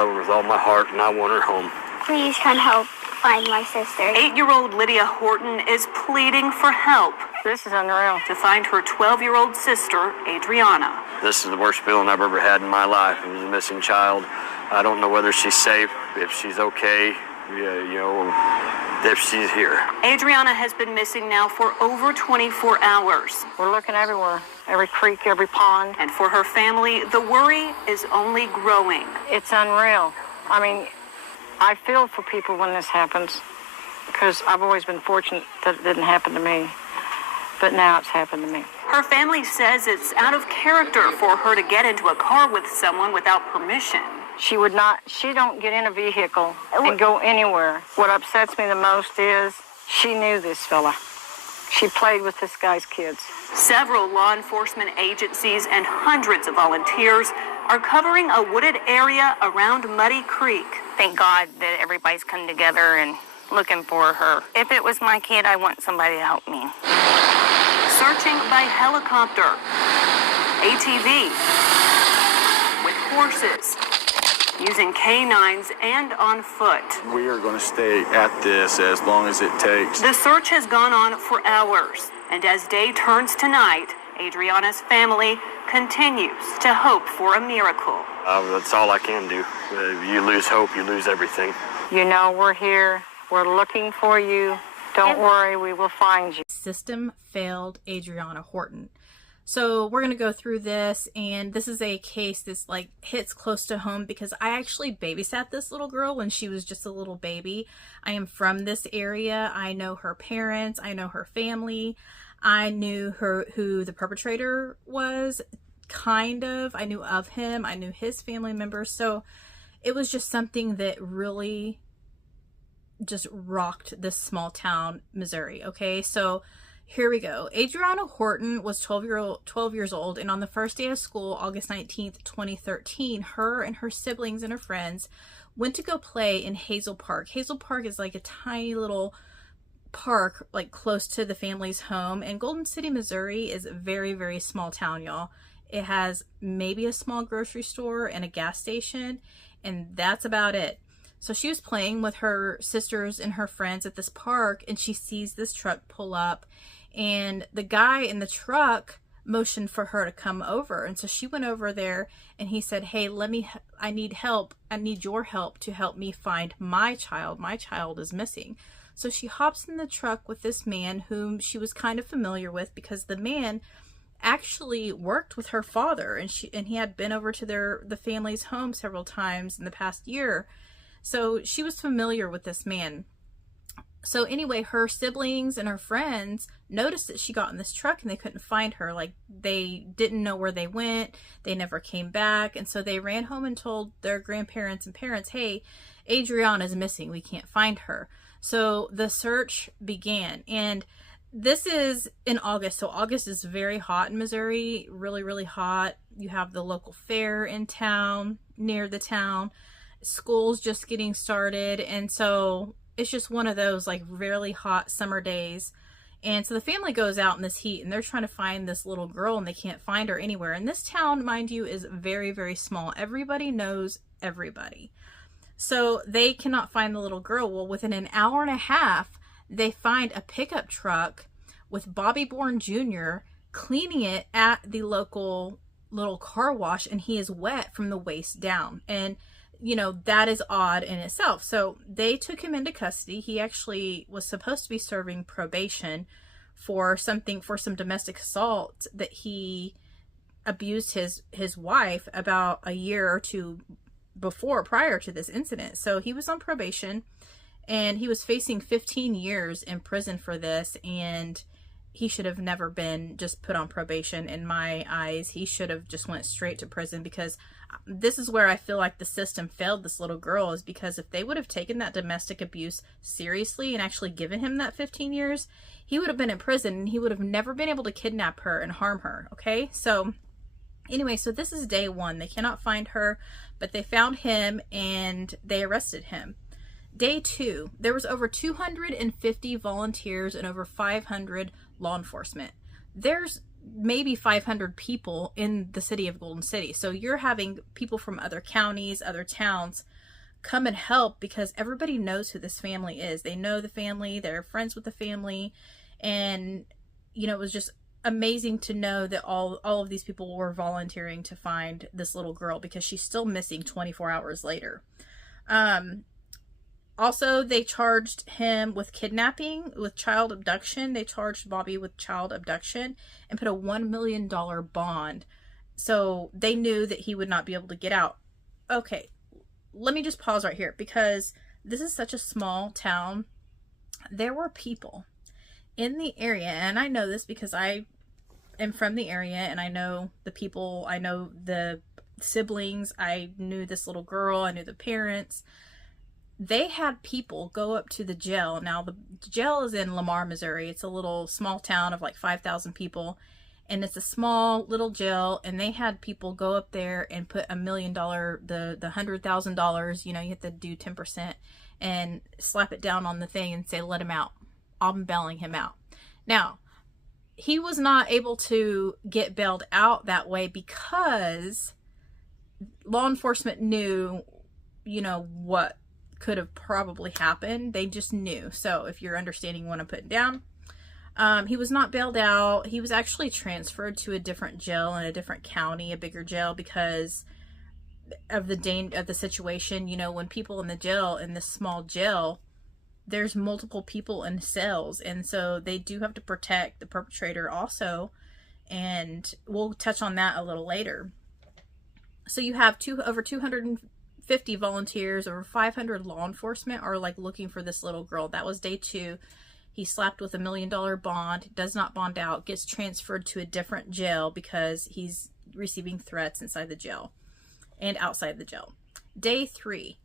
love her with all my heart, and I want her home. Please come help find my sister. 8-year-old Lydia Horton is pleading for help. This is unreal. To find her 12-year-old sister, Adriaunna. This is the worst feeling I've ever had in my life. It was a missing child. I don't know whether she's safe, if she's okay, if she's here. Adriaunna has been missing now for over 24 hours. We're looking everywhere, every creek, every pond. And for her family, the worry is only growing. It's unreal. I mean, I feel for people when this happens because I've always been fortunate that it didn't happen to me. But now it's happened to me. Her family says it's out of character for her to get into a car with someone without permission. She don't get in a vehicle and go anywhere. What upsets me the most is she knew this fella. She played with this guy's kids. Several law enforcement agencies and hundreds of volunteers are covering a wooded area around Muddy Creek. Thank God that everybody's come together and looking for her. If it was my kid, I want somebody to help me. Searching by helicopter, ATV, with horses, using canines and on foot. We are going to stay at this as long as it takes. The search has gone on for hours, and as day turns to night, Adriaunna's family continues to hope for a miracle. That's all I can do. If you lose hope, you lose everything. You know, we're here. We're looking for you. Don't worry, we will find you. System failed Adriaunna Horton. So we're going to go through this, and this is a case that's like hits close to home because I actually babysat this little girl when she was just a little baby. I am from this area. I know her parents. I know her family. I knew who the perpetrator was, kind of. I knew of him. I knew his family members. So it was just something that really just rocked this small town, Missouri. Okay, so here we go. Adriaunna Horton was 12 years old, and on the first day of school, August 19th, 2013, her and her siblings and her friends went to go play in Hazel Park. Hazel Park is like a tiny little park like close to the family's home, and Golden City, Missouri is a very, very small town, y'all. It has maybe a small grocery store and a gas station, and that's about it. So she was playing with her sisters and her friends at this park, and she sees this truck pull up, and the guy in the truck motioned for her to come over. And so she went over there, and he said, hey, I need help. I need your help to help me find my child. My child is missing. So she hops in the truck with this man whom she was kind of familiar with because the man actually worked with her father, and he had been over to the family's home several times in the past year. So she was familiar with this man. So anyway, her siblings and her friends noticed that she got in this truck and they couldn't find her. Like, they didn't know where they went. They never came back. And so they ran home and told their grandparents and parents, hey, Adriaunna's missing. We can't find her. So the search began. And this is in August. So August is very hot in Missouri. Really, really hot. You have the local fair in town, near the town. School's just getting started, and so it's just one of those like really hot summer days. And so the family goes out in this heat, and they're trying to find this little girl, and they can't find her anywhere. And this town, mind you, is very, very small. Everybody knows everybody, so they cannot find the little girl. Well, within an hour and a half, they find a pickup truck with Bobby Bourne Jr. cleaning it at the local little car wash, and he is wet from the waist down. And you know, that is odd in itself. So they took him into custody. He actually was supposed to be serving probation for some domestic assault that he abused his wife about a year or two prior to this incident. So he was on probation, and he was facing 15 years in prison for this, and he should have never been just put on probation. In my eyes, he should have just went straight to prison, because this is where I feel like the system failed this little girl, is because if they would have taken that domestic abuse seriously and actually given him that 15 years, he would have been in prison, and he would have never been able to kidnap her and harm her. Okay, so anyway, so this is day one. They cannot find her, but they found him and they arrested him. Day two, there was over 250 volunteers and over 500 law enforcement. There's maybe 500 people in the city of Golden City. So you're having people from other counties, other towns come and help because everybody knows who this family is. They know the family, they're friends with the family. And, you know, it was just amazing to know that all of these people were volunteering to find this little girl because she's still missing 24 hours later. Also, they charged him with kidnapping, with child abduction. They charged Bobby with child abduction and put a $1 million bond. So they knew that he would not be able to get out. Okay, let me just pause right here because this is such a small town. There were people in the area, and I know this because I am from the area and I know the people, I know the siblings, I knew this little girl, I knew the parents. They had people go up to the jail. Now, the jail is in Lamar, Missouri. It's a little small town of like 5,000 people. And it's a small little jail. And they had people go up there and put $1 million, the $100,000, you know, you have to do 10%, and slap it down on the thing and say, let him out. I'm bailing him out. Now, he was not able to get bailed out that way because law enforcement knew, you know, what could have probably happened. They just knew. So if you're understanding what I'm putting down, he was not bailed out. He was actually transferred to a different jail in a different county, a bigger jail, because of the situation. You know, when people in the jail, in this small jail, there's multiple people in cells, and so they do have to protect the perpetrator also, and we'll touch on that a little later. So you have over 250 volunteers, over 500 law enforcement are like looking for this little girl. That was day 2. He slapped with $1 million bond, does not bond out, gets transferred to a different jail because he's receiving threats inside the jail and outside the jail. Day 3,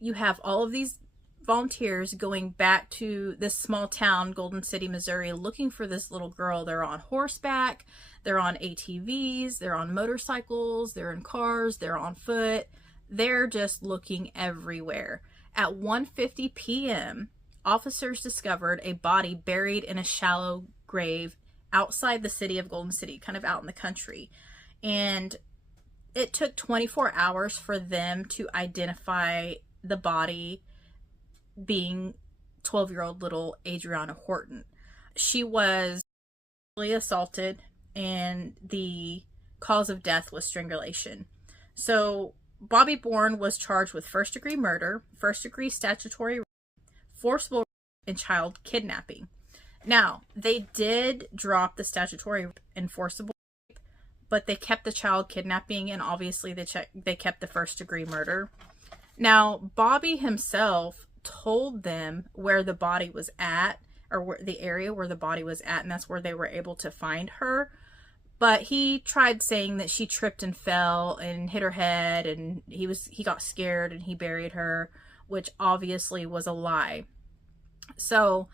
you have all of these volunteers going back to this small town, Golden City, Missouri, looking for this little girl. They're on horseback, they're on ATVs, they're on motorcycles, they're in cars, they're on foot. They're just looking everywhere. At 1:50 p.m., officers discovered a body buried in a shallow grave outside the city of Golden City, kind of out in the country. And it took 24 hours for them to identify the body being 12-year-old little Adriaunna Horton. She was assaulted, and the cause of death was strangulation. So Bobby Bourne was charged with first-degree murder, first-degree statutory rape, forcible rape, and child kidnapping. Now, they did drop the statutory rape and forcible rape, but they kept the child kidnapping, and obviously they kept the first-degree murder. Now, Bobby himself told them where the body was at, or where the area where the body was at, and that's where they were able to find her. But he tried saying that she tripped and fell and hit her head, and he got scared and he buried her, which obviously was a lie. So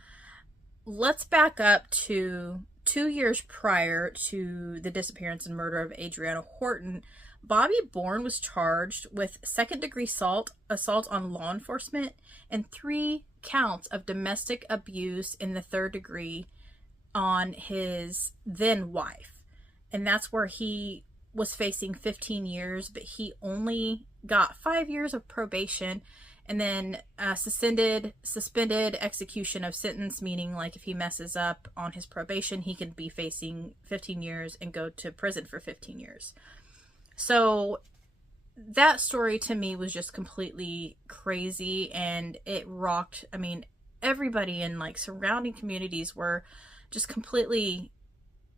let's back up to 2 years prior to the disappearance and murder of Adriaunna Horton. Bobby Bourne was charged with second-degree assault on law enforcement, and 3 counts of domestic abuse in the 3rd degree on his then wife. And that's where he was facing 15 years, but he only got 5 years of probation, and then suspended execution of sentence, meaning like if he messes up on his probation, he could be facing 15 years and go to prison for 15 years. So that story to me was just completely crazy, and it rocked. I mean, everybody in like surrounding communities were just completely,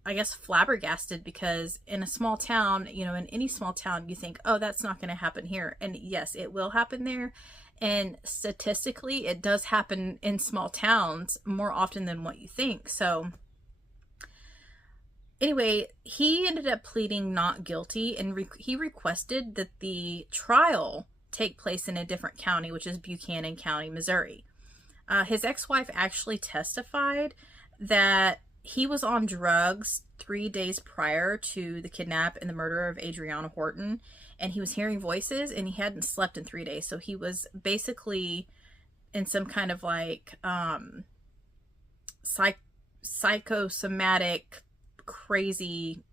I guess, flabbergasted, because in a small town, you know, in any small town, you think, oh, that's not going to happen here. And yes, it will happen there. And statistically, it does happen in small towns more often than what you think. So anyway, he ended up pleading not guilty, and he requested that the trial take place in a different county, which is Buchanan County, Missouri. His ex-wife actually testified that he was on drugs 3 days prior to the kidnap and the murder of Adriaunna Horton, and he was hearing voices, and he hadn't slept in 3 days. So he was basically in some kind of like psychosomatic crazy,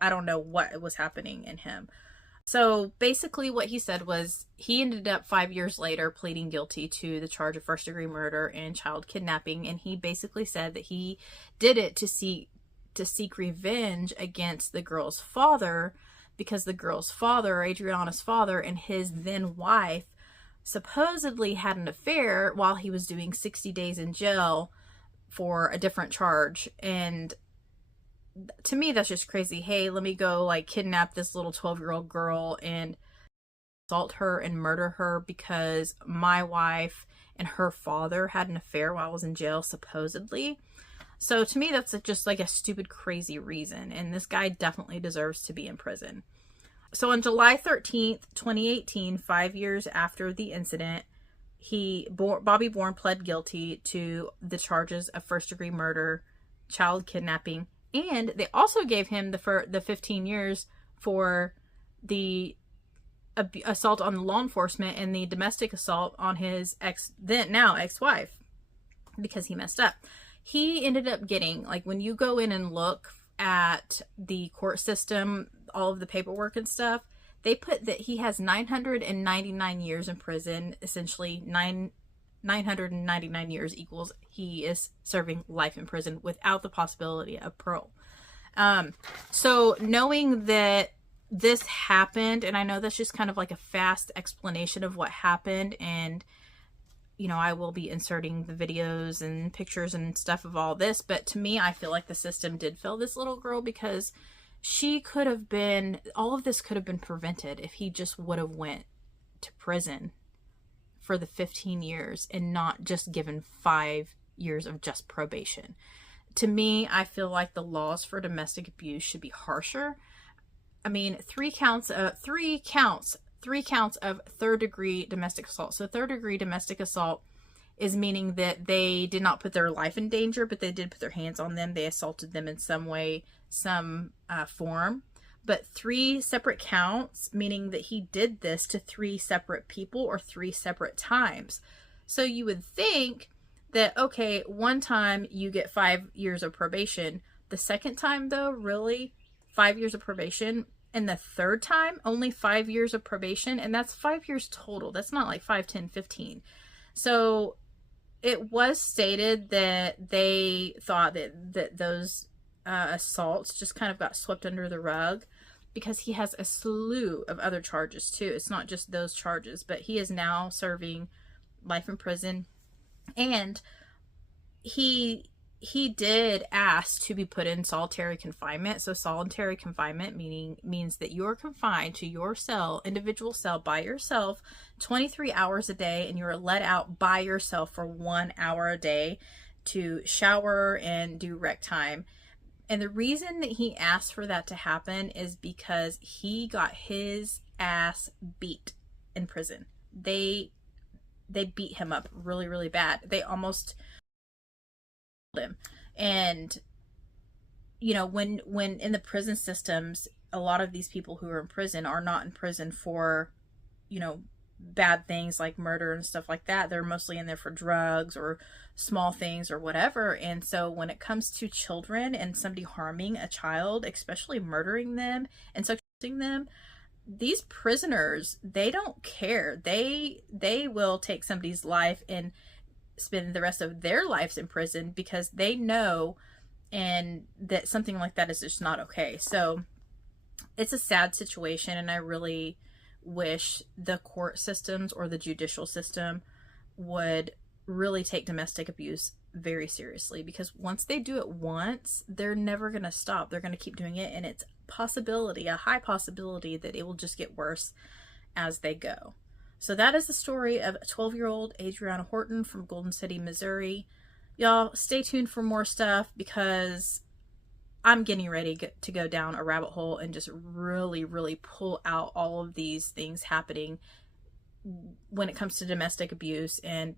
I don't know what was happening in him. So basically what he said was he ended up 5 years later pleading guilty to the charge of first-degree murder and child kidnapping, and he basically said that he did it to seek revenge against the girl's father, because the girl's father, Adrianna's father, and his then wife supposedly had an affair while he was doing 60 days in jail for a different charge. And to me, that's just crazy. Hey, let me go like kidnap this little 12-year-old girl and assault her and murder her because my wife and her father had an affair while I was in jail, supposedly. So to me, that's just like a stupid, crazy reason. And this guy definitely deserves to be in prison. So on July 13th, 2018, 5 years after the incident, Bobby Bourne pled guilty to the charges of first-degree murder, child kidnapping, and they also gave him the 15 years for the assault on law enforcement and the domestic assault on his now ex-wife, because he messed up. He ended up getting, like, when you go in and look at the court system, all of the paperwork and stuff, they put that he has 999 years in prison. Essentially 999 years equals he is serving life in prison without the possibility of parole. So knowing that this happened, and I know that's just kind of like a fast explanation of what happened, and you know, I will be inserting the videos and pictures and stuff of all this, but to me, I feel like the system did fail this little girl, because she could have been, all of this could have been prevented if he just would have went to prison for the 15 years and not just given 5 years of just probation. To me, I feel like the laws for domestic abuse should be harsher. I mean, three counts of third-degree domestic assault. So third-degree domestic assault is meaning that they did not put their life in danger, but they did put their hands on them. They assaulted them in some way, some form. But 3 separate counts, meaning that he did this to 3 separate people or 3 separate times. So you would think that, okay, one time you get 5 years of probation. The second time, though, really 5 years of probation. And the third time, only 5 years of probation. And that's 5 years total. That's not like 5, 10, 15. So it was stated that they thought that those assaults just kind of got swept under the rug, because he has a slew of other charges too. It's not just those charges, but he is now serving life in prison. And he did ask to be put in solitary confinement. So solitary confinement means that you're confined to your cell, individual cell, by yourself 23 hours a day, and you're let out by yourself for 1 hour a day to shower and do rec time. And the reason that he asked for that to happen is because he got his ass beat in prison. They beat him up really, really bad. They almost killed him. And you know, when in the prison systems, a lot of these people who are in prison are not in prison for, you know, bad things like murder and stuff like that. They're mostly in there for drugs or small things or whatever. And so when it comes to children and somebody harming a child, especially murdering them and sexualizing them, these prisoners, they don't care. They will take somebody's life and spend the rest of their lives in prison because they know and that something like that is just not okay. So it's a sad situation, and I really wish the court systems or the judicial system would really take domestic abuse very seriously, because once they do it once, they're never going to stop. They're going to keep doing it, and it's a high possibility that it will just get worse as they go. So that is the story of 12-year-old Adriaunna Horton from Golden City, Missouri. Y'all stay tuned for more stuff, because I'm getting ready to go down a rabbit hole and just really, really pull out all of these things happening when it comes to domestic abuse and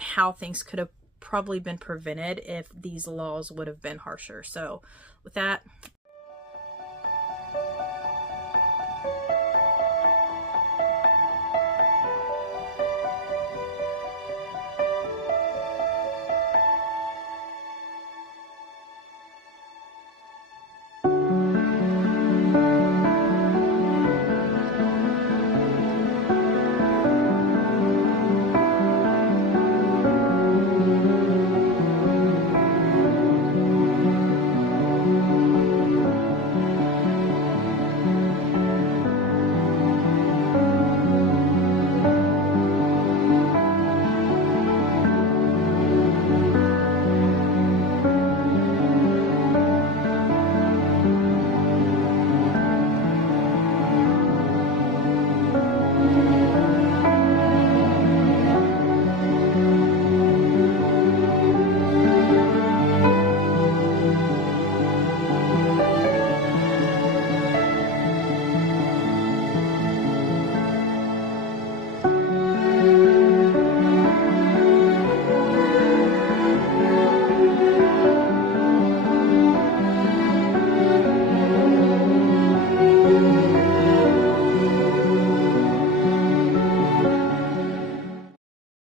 how things could have probably been prevented if these laws would have been harsher. So with that,